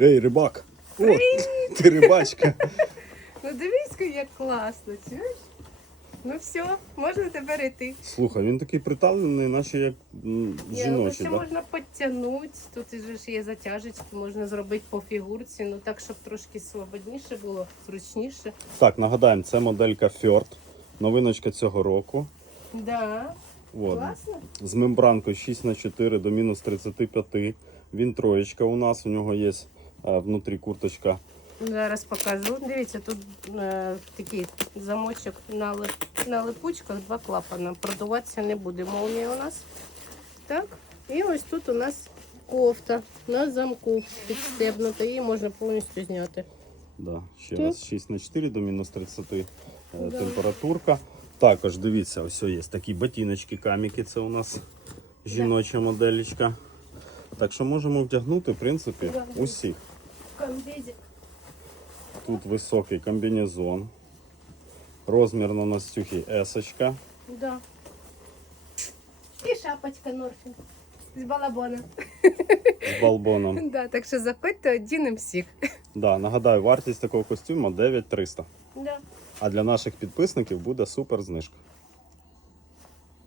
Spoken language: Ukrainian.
Ей, рибак! О, ти рибачка. Ну дивись, як класно, чуєш? Ну все, можна тепер йти. Слухай, він такий приталений, наче як м, Ні, ну жіночий, ще так? можна підтягнути. Тут же ж є затяжечки, можна зробити по фігурці, ну так, щоб трошки свободніше було, зручніше. Так, нагадаємо, це моделька Fjord. Новиночка цього року. Да, От. класно. З мембранкою 6х4 до мінус 35. Він троєчка у нас. У нього є внутрі курточка. Зараз покажу. Дивіться, тут е, такий замочок на, лип, на липучках, два клапана. Продуватися не буде. Молнія у нас. Так. І ось тут у нас кофта на замку підстебнута. Її можна повністю зняти. Да, ще Так. раз 6х4 до мінус 30 е, Да. температурка. Також дивіться, ось є такі ботиночки, каміки. Це у нас жіноча моделечка. Так що можемо вдягнути, в принципі, Да. усіх. Тут високий комбінезон. Розмір на Настюхі есочка. Да. І шапочка Норфін. З балабона. з балбоном. Да, так що заходьте, одінемо всіх. Да, нагадаю, вартість такого костюму 9300. Да. А для наших підписників буде супер знижка.